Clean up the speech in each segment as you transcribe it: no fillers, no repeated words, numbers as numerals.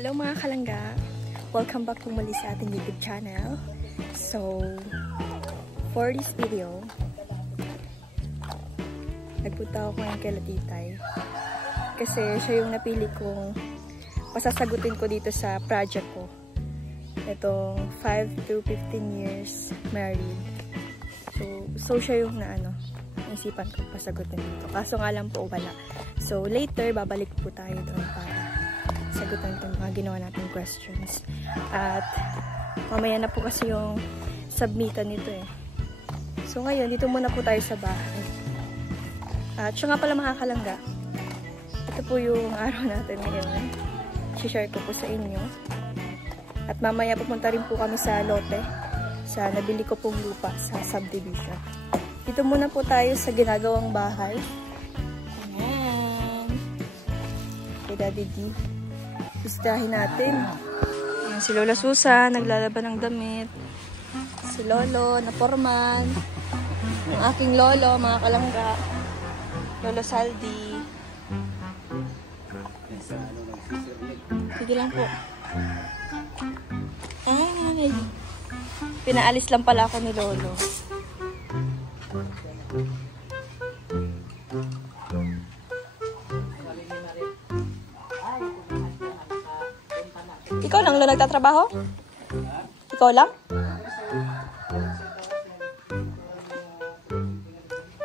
Hello mga kalangga! Welcome back po muli sa ating YouTube channel. So, for this video, nagpunta ako ngayon kay Latitay. Kasi siya yung napili kong pasasagutin ko dito sa project ko. Itong 5 to 15 years married. So siya yung naisipan ko pasagutin dito. Kaso nga lang po wala. So later, babalik po tayo doon para sagutan itong mga ginawa natin questions. At mamaya na po kasi yung submitan nito eh. So ngayon, dito muna po tayo sa bahay. At siya nga pala mga kalangga. Ito po yung araw natin ngayon. I-share ko po sa inyo. At mamaya pupunta rin po kami sa lote. Sa nabili ko pong lupa sa subdivision. Dito muna po tayo sa ginagawang bahay. Ayan. Kay Daddy D. Bisitahin natin. Ayan, si Lola Susan, naglalaban ng damit. Si Lolo, naporman. Ang aking lolo, mga kalangga. Lolo Saldi. Sige lang po. Ay, pinaalis lang pala ako ni Lolo. Ikaw lang nagtatrabaho? Ikaw lang?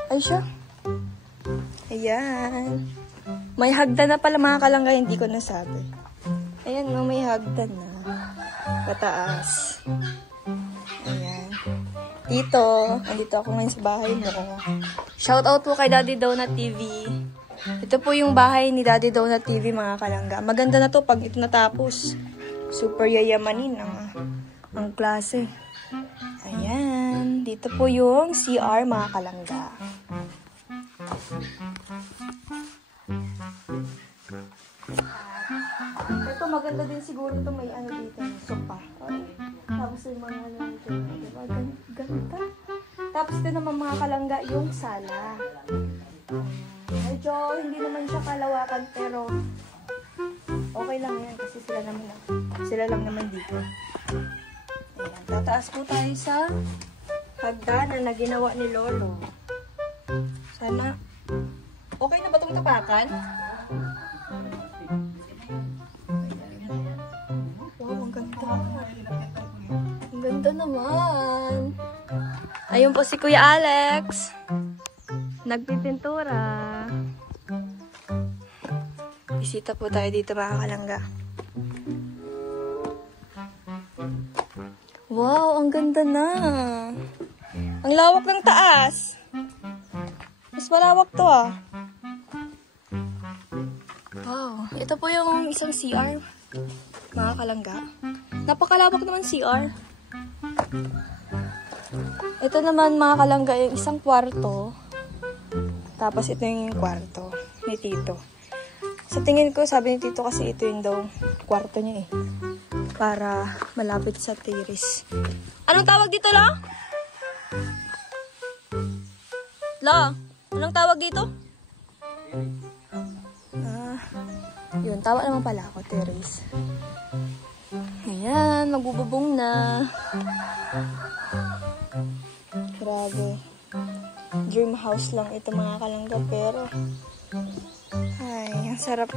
Ay siya. Ayan. May hagdan na pala mga kalangga, hindi ko nasabi. Ayan, no, may hagdan na. Pataas. Ayan. Dito, andito ako ngayon sa bahay mo. Shoutout po kay Daddy Donut TV. Ito po yung bahay ni Daddy Donut TV mga kalangga. Maganda na to pag ito natapos. Super yayamanin ang klase. Ayan. Dito po yung CR mga kalangga. Ito maganda din siguro ito may dito sopa. Tapos yung mga dito. Diba? Ganda. Tapos ito naman mga kalangga yung sala. Medyo hindi naman siya kalawakan pero okay lang yan kasi sila lang naman dito. Ayan, tataas po tayo sa hagdanan na ginawa ni Lolo. Sana okay na ba itong tapakan? Wow, ang ganda. Ang ganda naman. Ayun po si Kuya Alex. Nagpipintura. Bisita po tayo dito mga kalangga. Wow, ang ganda na. Ang lawak ng taas. Mas malawak to ah. Wow, ito po yung isang CR. Mga kalangga. Napakalawak naman CR. Ito naman mga kalangga yung isang kwarto. Tapos ito yung kwarto ni Tito. Sa tingin ko, sabi ni Tito kasi ito yung daw kwarto niya eh. Para malapit sa terrace. Anong tawag dito, La? La, anong tawag dito? Yun, tawa naman pala ako, terrace. Ayan, magbububong na. Grabe. Dream house lang ito mga kalangga, pero ay, ang sarap.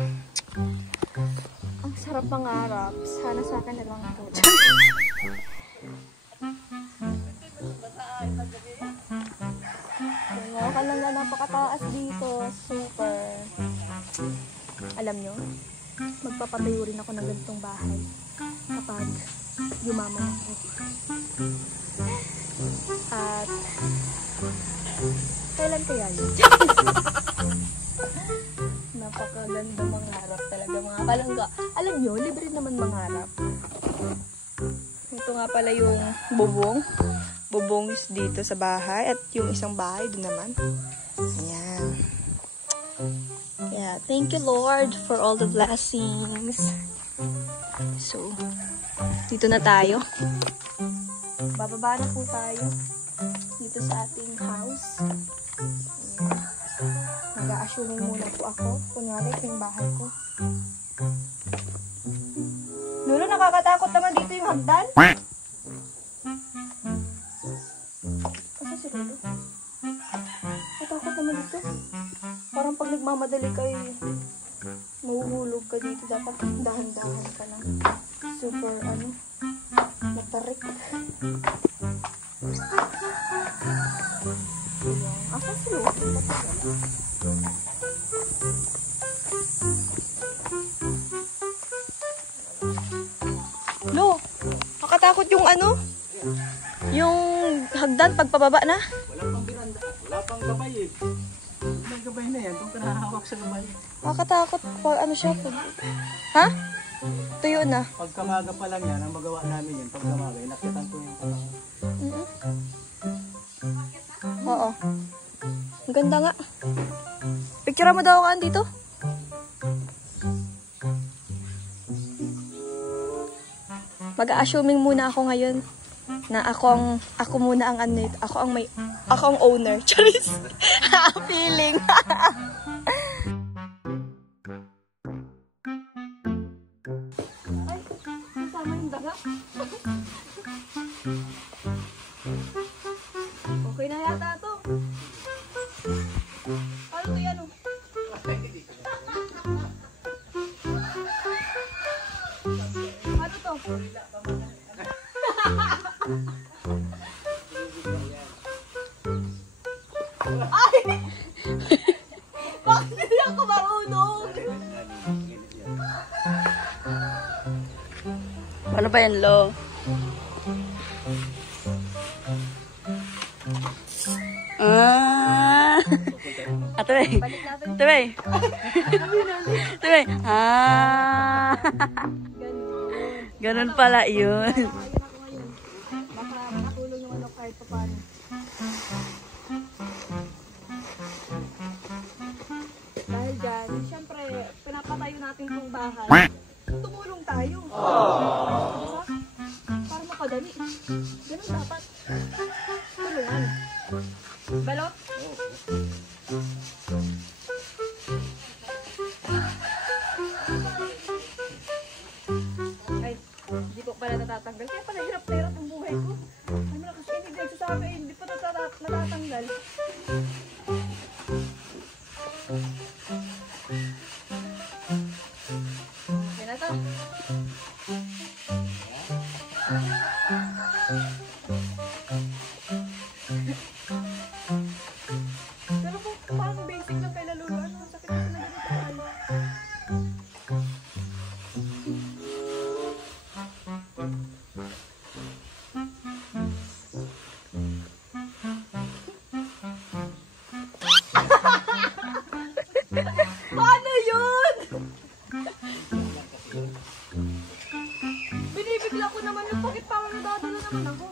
Ang sarap mangarap. Sana sa akin na lang ito. Mga kalangga, napakataas dito. Super. Alam nyo, magpapatayo rin ako ng ganitong bahay kapag yumaman ako. At kailan kaya yun? Napakaganda mangarap talaga mga kalangga. Alam nyo, libre naman mangarap. Ito nga pala yung bubong. Bubong dito sa bahay. At yung isang bahay doon naman. Ayan. Yeah, thank you Lord for all the blessings. So, dito na tayo. Bababa na po tayo dito sa ating house. Mag-a-assuming muna po ako. Kunyari ito yung bahay ko. nakakatakot naman dito yung hagdan. Asa si Lolo? Natakot naman dito. Parang pag nagmamadali kayo, mahuhulog ka dito. Dapat dahan-dahan ka lang. Super, matarik. Asa si Lolo? Lo, nakatakot yung yung hagdan pagpababa na. Wala pang biranda, wala pang gabay eh. May gabay na yan, doon ka nakahawak sa gabay. Nakatakot pag siya. Ha? Tuyo na. Pagkamaga pa lang yan, ang magawa namin yun. Pagkamaga, inakitan ko yung patang. Oo. Ang ganda nga. Picture mo daw ka dito. Mag-assuming muna ako ngayon na ako muna ang ako ang owner. Charis. Feeling. Ay, kasama yung daga. Okay na yata to. Ano to yan? Ano to? Ay! Bakit hindi ako marunong? Ano ba yan, Lo? Ate, Ate, Ate, ganun pala yun. Baka makatulong yung kahit pa paano. Dahil dyan, siyempre, pinapatayo natin itong bahay. Tumulong tayo. Diba? Para makadali. Ganun dapat. Tulungan. Balot? Ay, hindi ko pala natatanggal. Kaya pala hirap na hirap ang buhay ko. Ano na kasi hindi dito sa amin, hindi pa natatanggal. Yan na to. Pero kung parang basic lang kay Lolo, sakit kasi na ganito tayo. Paano yun? Binibigla ko naman yung bakit parang nadadala naman ako.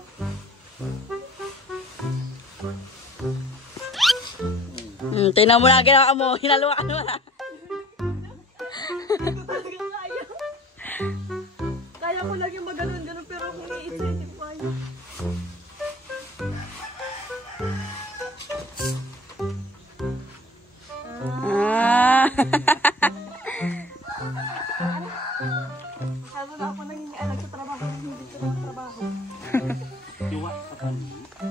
Tingnan mo na ginawa mo. Hinaluwa ka naman. Hindi ko talaga kaya. Kaya ko lang yung maganon-ganon pero kung i-isip ko kaya. Kaya na ako naging alag sa trabaho. Hindi ko sa trabaho. Iwa ka pa.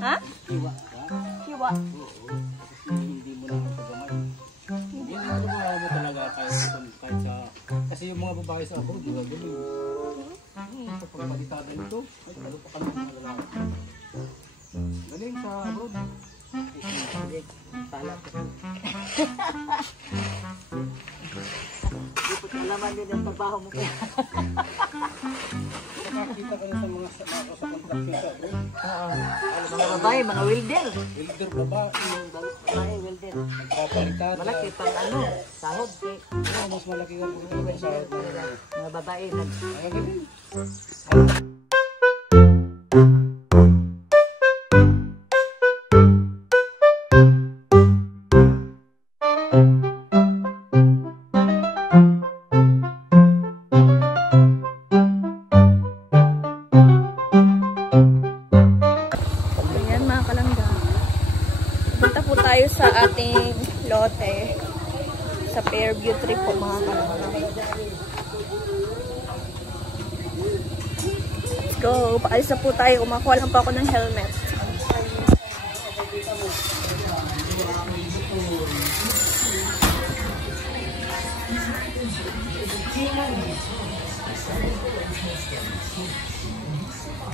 Ha? Iwa ka? Hiwa. Oo. Hindi mo lang pagamay. Hindi mo magawa mo talaga kahit sa... Kasi yung mga babae sa abroad, di ba? Galing. Kapag palitada nito, ay talo pa kami mga lalaki. Galing sa abroad. Talat. Hindi ko alaman din ang trabaho mo kaya. Nakakita ka na sa mga sa contraction sa abroad. Mga babae, mga welder. Wilder babae. Babae, welder. Nagpapalitada. Malaki pang sahod. Mas malaki nga po ito sa sahod na. Mga babae, Ay, galing. Ayan mga kalangga. Punta po tayo sa ating lote. Sa Fairview trip po mga kalangga. go. Paalis na po tayo. Kumakuha lang pa ako ng helmet.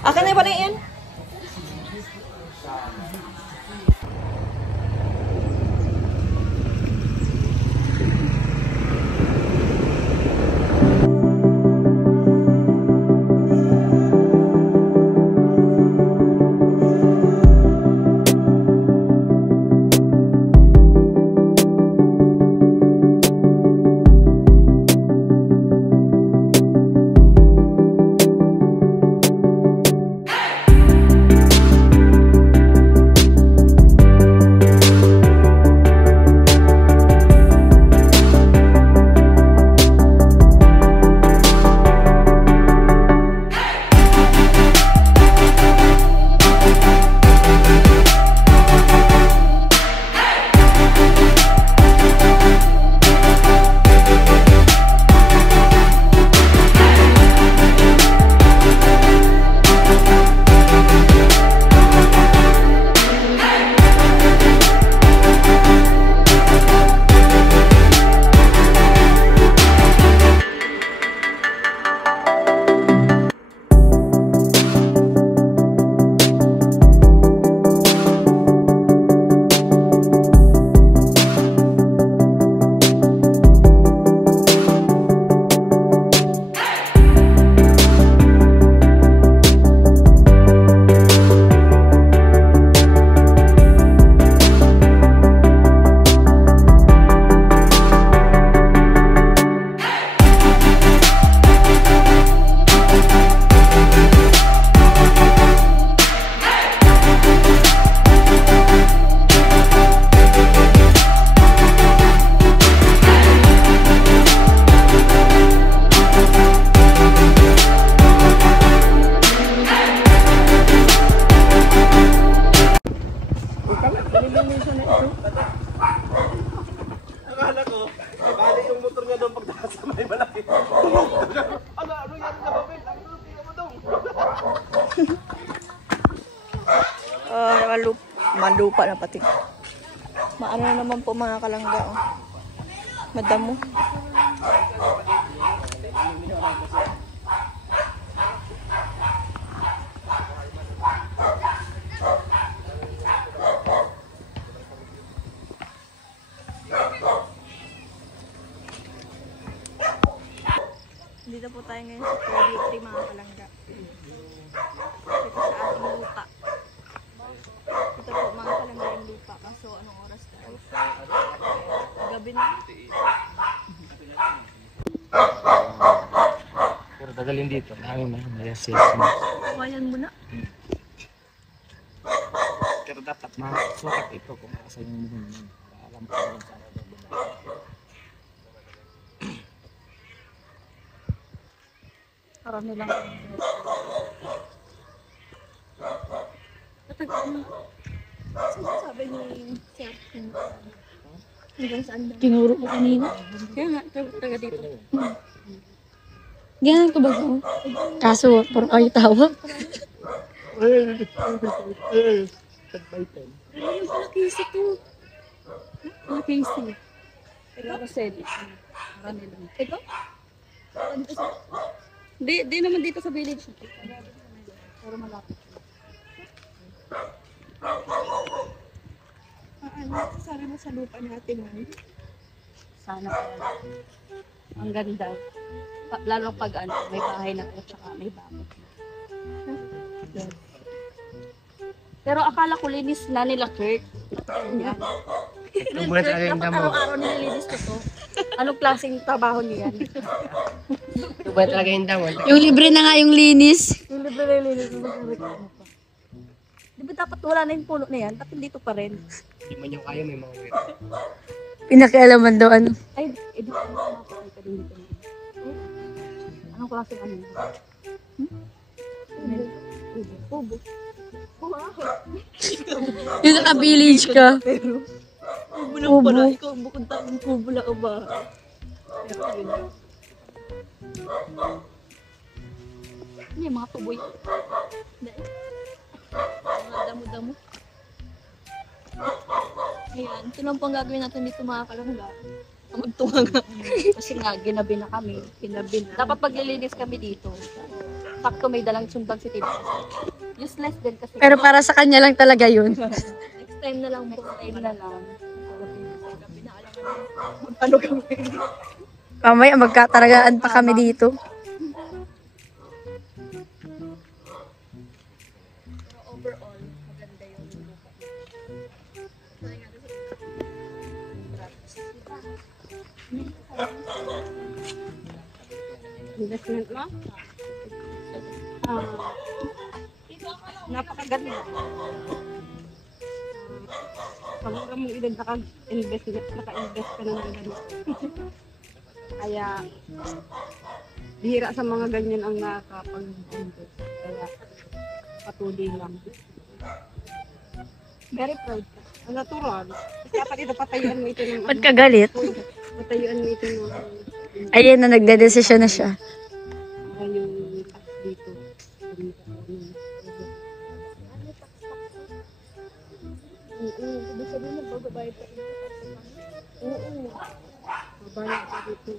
Akin na ba na yan? Akala ko, bali yung motor niya doon pagdaan sa may malaki. Ano yan na babel? Ano tingnan mo doon? Malupa na pati. Maano na naman po mga kalangga. Oh. Madamo. Dito po tayo ngayon sa Purdy 3 mga kalangga. Dito sa ating lupa. Ito po mga kalangga yung lupa. Kaso anong oras tayo? Gabi na. Pero tagalin dito. Hangin na. Yes. Kawayan mo na. Pero dapat masukat ito kung asa yung muhon. Alam ko lang sa Marami lang. Sabi ni Sir, hanggang saan daw? Tinuro ko kanina. Kaya nga, taga dito. Ganyan ko ba ko? Kaso, parang kayo tawag. Ayun pala Casey to. Pala Casey. Ikaw ba said? Marami lang. Ikaw? Dito sa... Di naman dito sa village. Pero malapit. Ano, sasari mo sa lupa natin. Sana pala. Ang ganda. Lalo pag ano, may bahay na po, tsaka may bakot. Yes. Pero akala ko linis na nila Kurt. Yan. Tumbuhan sa akin Dapat araw-araw nililinis ko to. Anong klaseng trabaho niyan? Tumbuhan talaga yung damon. Yung libre na nga yung linis. Yung libre-linis mo pa. Di ba dapat wala na yung puno na yan? Tapos dito pa rin. Hindi man yung kaya may mga wet. Pinakialaman daw ano. Ay, dito ka din dito. Anong klaseng ano? Pubo. Yung naka-village ka. Pubo lang pala. Ikaw, bukod tayo pubo lang ba? Pero yun. Ano yung mga tuboy? Mga damo-damo. Ayan, ito lang po ang gagawin natin dito mga kalangga. Magtunga. Kasi nga, ginabi na kami. Ginabi na. Dapat paglilinis kami dito. Sakto may dalang sumbag si Tito. Useless din kasi. Pero para sa kanya lang talaga yun. Next time na lang po. Next time na lang. Magpano kami. Mamaya magkataragaan pa kami dito. Overall, maganda yung lupa. Investment mo? Napakaganda. Pag mo edad naka-invest ka na ng ganito. Kaya, bihira sa mga ganyan ang nakapag-invest. Kaya, patuloy lang. Very proud ka. Ang natural. Kasi dapat ito, patayuan mo ito ng... Ba't ka galit? Patayuan mo ito ng... Ayun na, nagdedesisyon na siya. Yung tax dito. Ibig sabihin na bababayad pa rin. Oo. Babayad pa dito.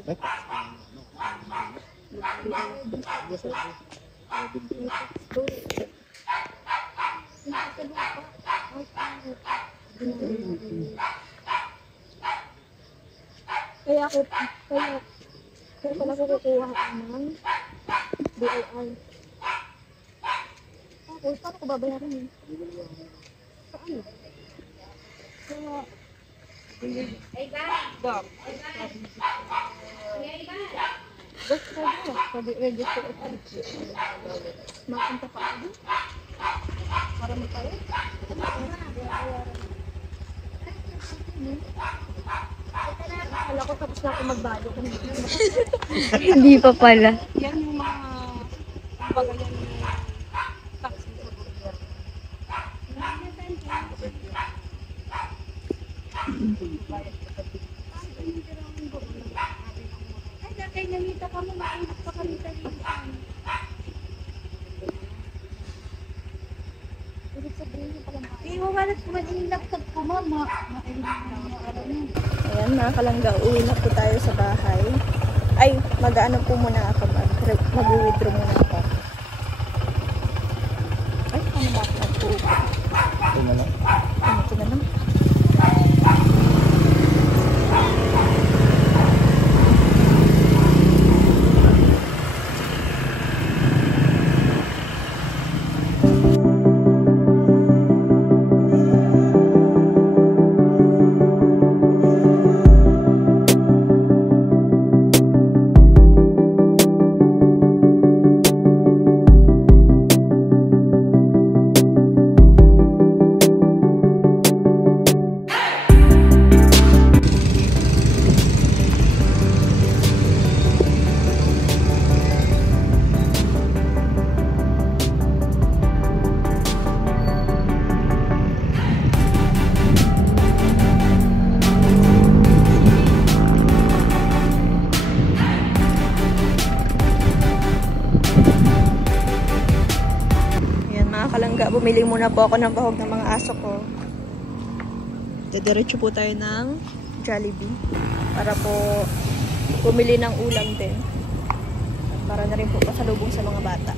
Kaya pala ko kukuha ng DIY. Tapos, paano ko babayaran yun? Saan? Dog. Basta ko. Sabi, register at mapunta pa ako doon. Para magpalit. Akala ko tapos na ako magbago. Hindi pa pala. Yan yung mga bagay yan yung tax sa gobyerno. Ay, dakay namita ka mo, mainit pa kami tayo. Ibig sabihin niyo pala mga... Eh, wawalat ko man yung laptop ko, mama. Ayan, mga kalangga, uwi na po tayo sa bahay. Ay, mag-ano po muna ako, mag-withdraw muna ako. Ay, ano ba ako nag-uupo? Ito na lang. Ito na lang. Kalangga, bumili muna po ako ng bahog ng mga aso ko. Diretso po tayo ng Jollibee para po bumili ng ulam din. Para na rin po pasalubong sa mga bata.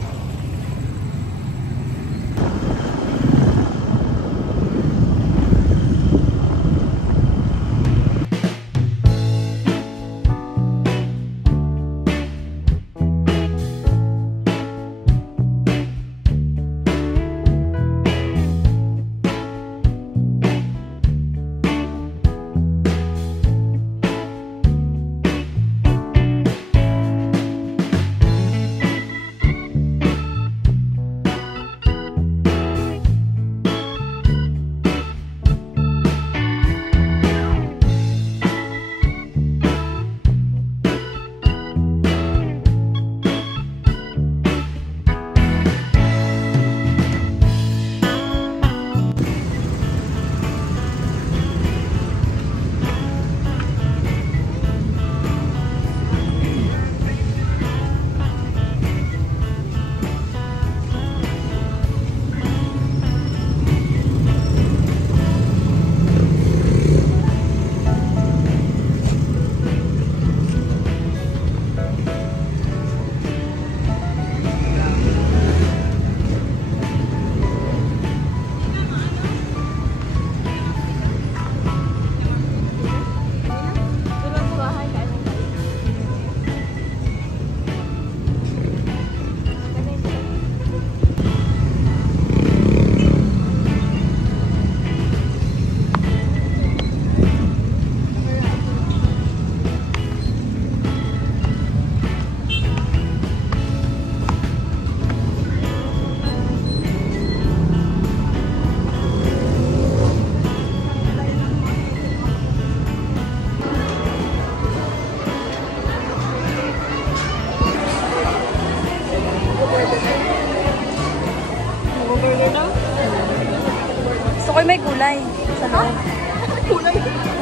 Uy, may gulay. Sa loob.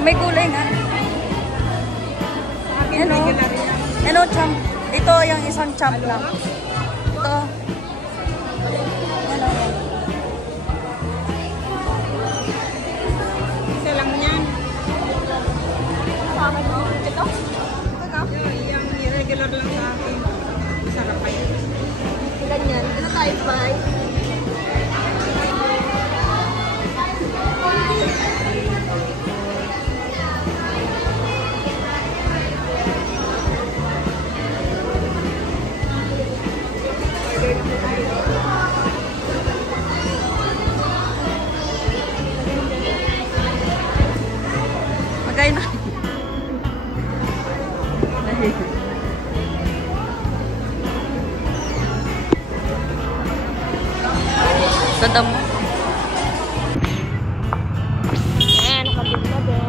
May gulay nga. Ano? Ano, champ? Ito yung isang champ lang. Ito. Ano? Isa lang yan. Ito? Yung regular lang sa akin. Sarap pa yun. Ilan yan? Ito tayo, 5. Magkain na. Ganda mo. Ayan, nakatip na din.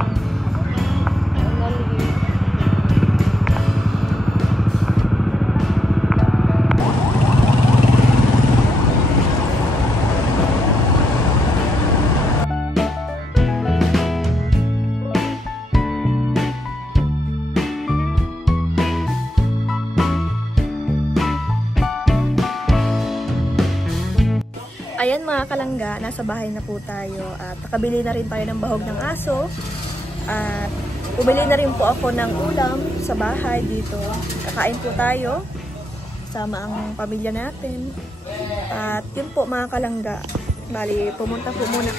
Ayan mga kalangga, nasa bahay na po tayo at nakabili na rin tayo ng bahog ng aso at bumili na rin po ako ng ulam sa bahay dito. Kakain po tayo sama ang pamilya natin at yun po mga kalangga, bali pumunta po muna.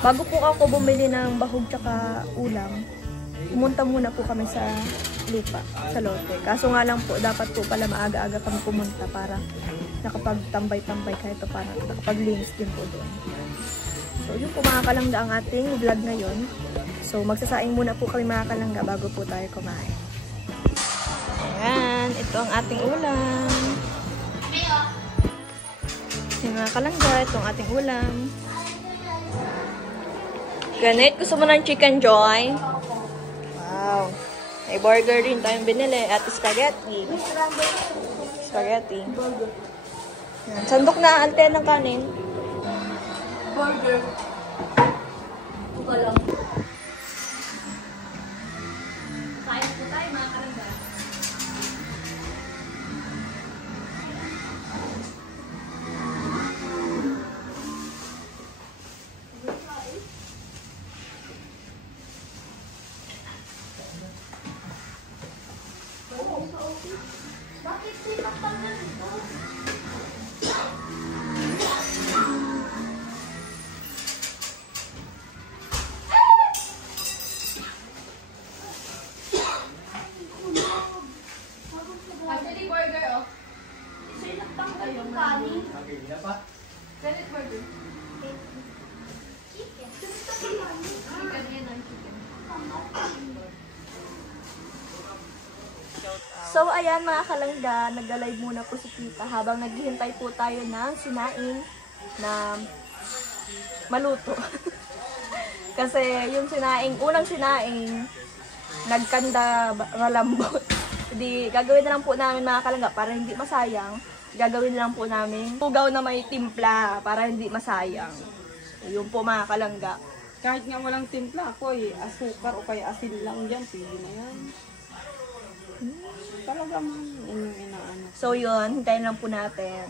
Bago po ako bumili ng bahog tsaka ulam, pumunta muna po kami sa lupa, sa lote. Kaso nga lang po, dapat po pala maaga-aga kami pumunta para nakapagtambay-tambay kahit pa paano, nakapag-links din po doon. So yun po mga kalangga ang ating vlog ngayon. So magsasaing muna po kami mga kalangga bago po tayo kumain. Ayan, ito ang ating ulam. Yung mga kalangga, ito ang ating ulam. Ganit, gusto mo ng chicken, Joy? Wow. May burger din tayong binili at spaghetti. Spaghetti. Yan. Sandok na ante ng kanin. Burger. Buka lang. Kain po tayo mga kalangga. Bakit pinapagdan ito? Actually, burger, oh. Sinapang yung kanin. Ganit burger. Chicken. Chicken yan ang chicken. So, ayan mga kalangga, nag-live muna po si Tita habang naghihintay po tayo ng sinaing na maluto. Kasi yung sinaing, unang sinaing, nagkanda malambot. Hindi, gagawin na lang po namin mga kalangga para hindi masayang. Gagawin na lang po namin tugaw na may timpla para hindi masayang. So, yun po mga kalangga. Kahit nga walang timpla ako asukar o kaya asin lang yan, pwede na yan. Talaga man, inyong inaano. So yun, hintayin lang po natin.